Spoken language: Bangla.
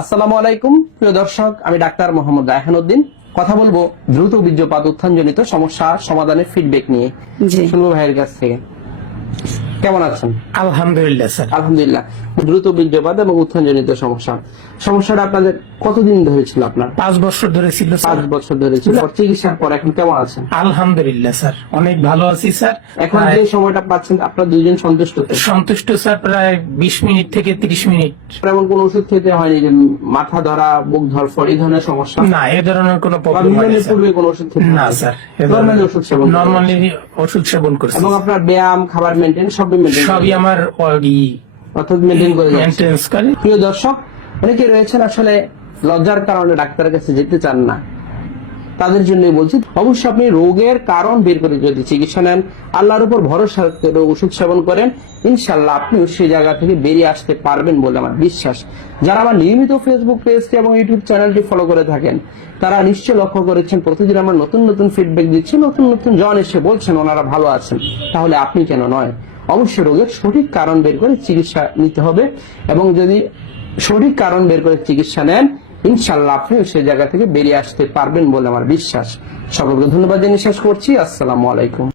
আসসালামু আলাইকুম প্রিয় দর্শক, আমি ডাক্তার মোহাম্মদ রায়হান উদ্দিন। কথা বলবো দ্রুত বীর্যপাত উত্থানজনিত সমস্যা সমাধানের ফিডব্যাক নিয়ে শুনবো ভাইয়ের কাছ থেকে। কেমন আছেন? আলহামদুলিল্লাহ স্যার। আলহামদুলিল্লাহ। দ্রুত বীর্যপাত এবং উত্থানজনিত সমস্যাটা আপনাদের কতদিন ধরে ছিল? আপনার 5 বছর ধরে ছিল স্যার। 5 বছর ধরে ছিল। চিকিৎসার পর এখন কেমন আছেন? আলহামদুলিল্লাহ স্যার, অনেক ভালো আছি স্যার। এখন যে সময়টা পাচ্ছেন আপনার দুইজন সন্তুষ্ট তো? সন্তুষ্ট স্যার, প্রায় 20 মিনিট থেকে 30 মিনিট। এমন কোন ওষুধ খেতে হয়নি যে মাথা ধরা, বুক ধরফর এই ধরনের সমস্যা? না, এ ধরনের কোনো প্রবলেম হয়নি স্যার। পূর্বে কোনো ওষুধ খেতে না স্যার, নরমালি ওষুধ সেবন নরমালি ওষুধ সেবন করছি। এবং আপনার ব্যায়াম, খাবার মেইনটেইন সবই মেইনটেইন সবই আমার অর্থাৎ মেইনটেইন করে যাচ্ছে। মেইনটেন্স করি। প্রিয় দর্শক, অনেকে রয়েছেন আসলে লজ্জার কারণে ডাক্তারের কাছে যেতে চান না, তাদের জন্যই বলছি অবশ্যই আপনি রোগের কারণ বের করে যদি চিকিৎসা নেন, আল্লাহর উপর ভরসা করে ওষুধ সেবন করেন, ইনশাআল্লাহ আপনি সেই জায়গা থেকে বেরিয়ে আসতে পারবেন বলে আমার বিশ্বাস। যারা আমার নিয়মিত ফেসবুক পেজটি এবং ইউটিউব চ্যানেলটি ফলো করে থাকেন তারা নিশ্চয় লক্ষ্য করেছেন প্রতিদিন আমার নতুন নতুন ফিডব্যাক দিচ্ছি, নতুন নতুন জন এসে বলছেন ওনারা ভালো আছেন। তাহলে আপনি কেন নয়? অবশ্যই রোগের সঠিক কারণ বের করে চিকিৎসা নিতে হবে এবং যদি সঠিক কারণ বের করে চিকিৎসা নেন, ইনশাআল্লাহ আপনি সেই জায়গা থেকে বেরিয়ে আসতে পারবেন বলে আমার বিশ্বাস। সকলকে ধন্যবাদ জানিয়ে শেষ করছি। আসসালামু আলাইকুম।